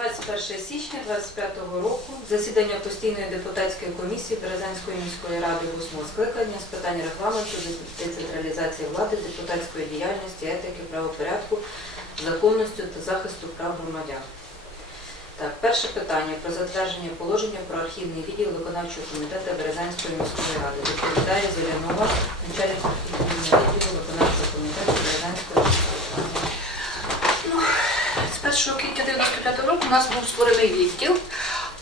21 січня 25 року засідання постійної депутатської комісії Березанської міської ради 8 скликання з питань регламенту, децентралізації влади, депутатської діяльності, етики, правопорядку, законності та захисту прав громадян. Так, перше питання про затвердження положення про архівний відділ виконавчого комітету Березанської міської ради. Відповідає Зеленова, начальник архівного відділу виконавчого комітету Березанської міської ради. З 1 квітня 95 року у нас був створений відділ,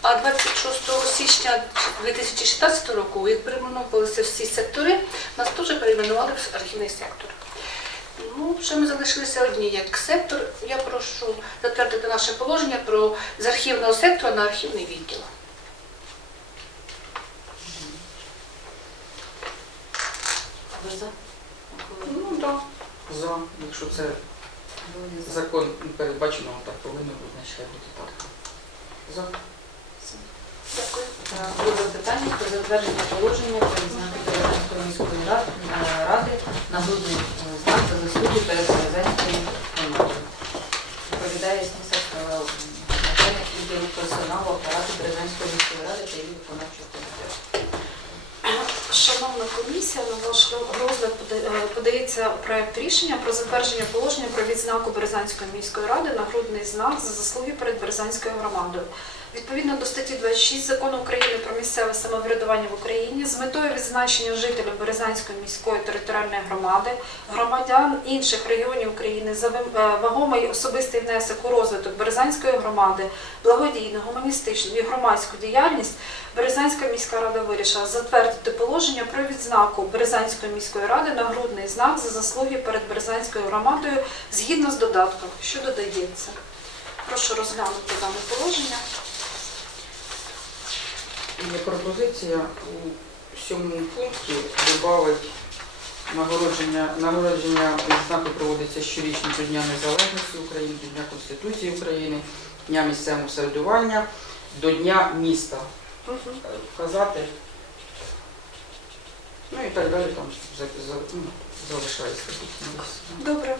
а 26 січня 2016 року, як перейменувалися всі сектори, нас теж перейменували в архівний сектор. Ну, ще ми залишилися одні як сектор. Я прошу затвердити наше положення про з архівного сектора на архівний відділ. Ви за? Ну, так. За, якщо це закон передбачено, так повинно бути, значить буде так. За. Дякую. Так, Друге питання про затвердження положення про відзнаки Березанської міської ради, е, на грудний е, знак за заслуги перед Березанською громадою. Відповідає Снісар начальник відділу персоналу апарату Березанської міської ради та її виконавчого комітету. Шановна комісія, на ваш розгляд е, подається проект рішення про затвердження положення про відзнаку Березанської міської ради на грудний знак за заслуги перед Березанською громадою. Відповідно до статті 26 закону України про місцеве самоврядування в Україні з метою відзначення жителів Березанської міської територіальної громади, громадян інших регіонів України за е, вагомий особистий внесок у розвиток Березанської громади, благодійну, гуманістичну і громадську діяльність Березанська міська рада вирішила затвердити положення про відзнаку Березанської міської ради на грудний знак за заслуги перед Березанською громадою згідно з додатком, що додається. Прошу розглянути дане положення. Є пропозиція у сьомому пункті додати нагородження, нагородження знаку проводиться щорічно до Дня Незалежності України, до Дня Конституції України, Дня місцевого самоврядування, до Дня міста. Е, Вказати. Ну і так далі там ну, залишається. Добре.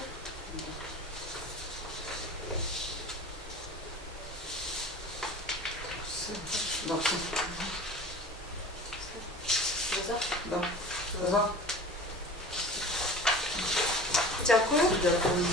Все. За? Да. За. Дякую. Дякую.